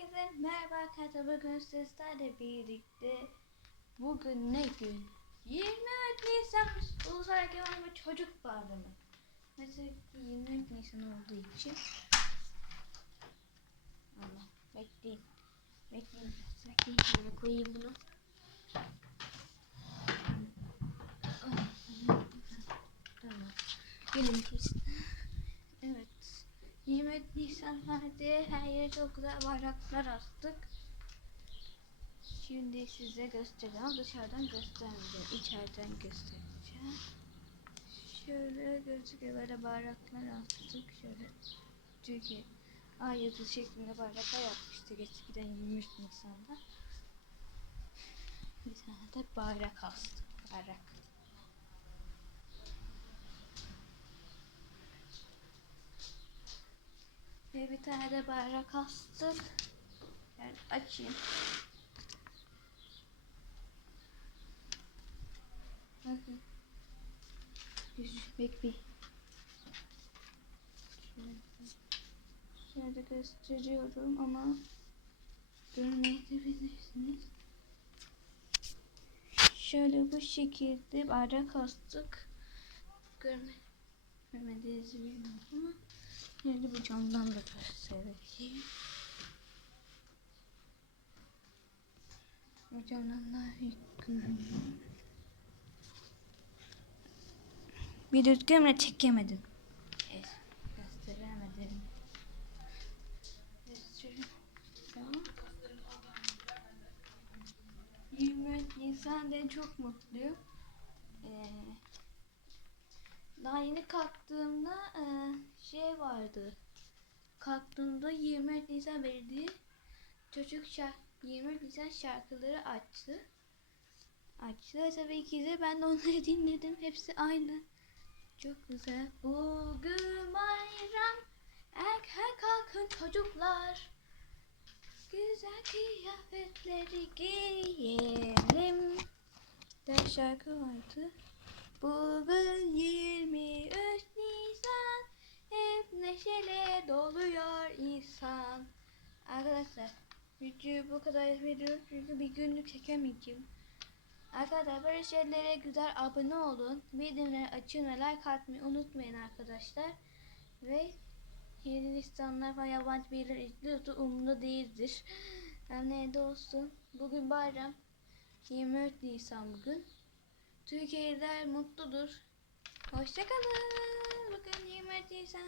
Herkese merhaba arkadaşlar. Bugün sizlerle birlikte bugün ne gün? 23 Nisan Ulusal Egemen ve Çocuk Bayramı. Mesela 23 Nisan olduğu için Allah bekleyin. Bekleyin. Bekleyin. Şöyle koyayım bunu. Tamam. Gelin biz. 23 Nisan vardı. Her yere çok güzel bayraklar astık. Şimdi size göstereceğim. Dışarıdan göstermeyeceğim. İçeriden göstereceğim. Şöyle gözüküyor böyle bayraklar astık. Şöyle Türkiye ay yıldız şeklinde bayraklar yapmıştık eskiden 23 Nisan'da. Bir tane de bayrak astık. Bayrak. Ve bir tane de bayrak astık. Yani açayım. Bakın. Bekleyin. Şöyle, şöyle gösteriyorum ama görmeyebilirsiniz. Şöyle bu şekilde bayrak astık. Görme, görmediğinizi bilmiyorum ama Şimdi bu camdan da göstereyim. Bu camdan iyi görünüyor. Bir düzgünle çekemedim. Evet, gösteremedim. Tamam. 23 Nisan'da çok mutluyum. Daha yeni kalktığımda e, şey vardı. Kalktığımda 23 Nisan belediye çocuk şarkı 23 Nisan şarkıları açtı. Açtı. Tabii ki de ben de onları dinledim. Hepsi aynı. Çok güzel. Bugün bayram. Erken kalkın çocuklar. Güzel kıyafetleri giyelim. De şarkı vardı. Bugün 23 Arkadaşlar Videoyu bu kadar veriyorum çünkü bir günlük çekemeyeceğim. Arkadaşlar böyle şeylere güzel abone olun. Videoları açın ve like atmayı unutmayın arkadaşlar. Ve Yeni insanlar falan yabancı birileri izliyorsa umurumda değildir. Hem neyde olsun. Bugün bayram. 23 Nisan bugün. Türkiye'liler mutludur. Hoşçakalın. Bugün 23 Nisan.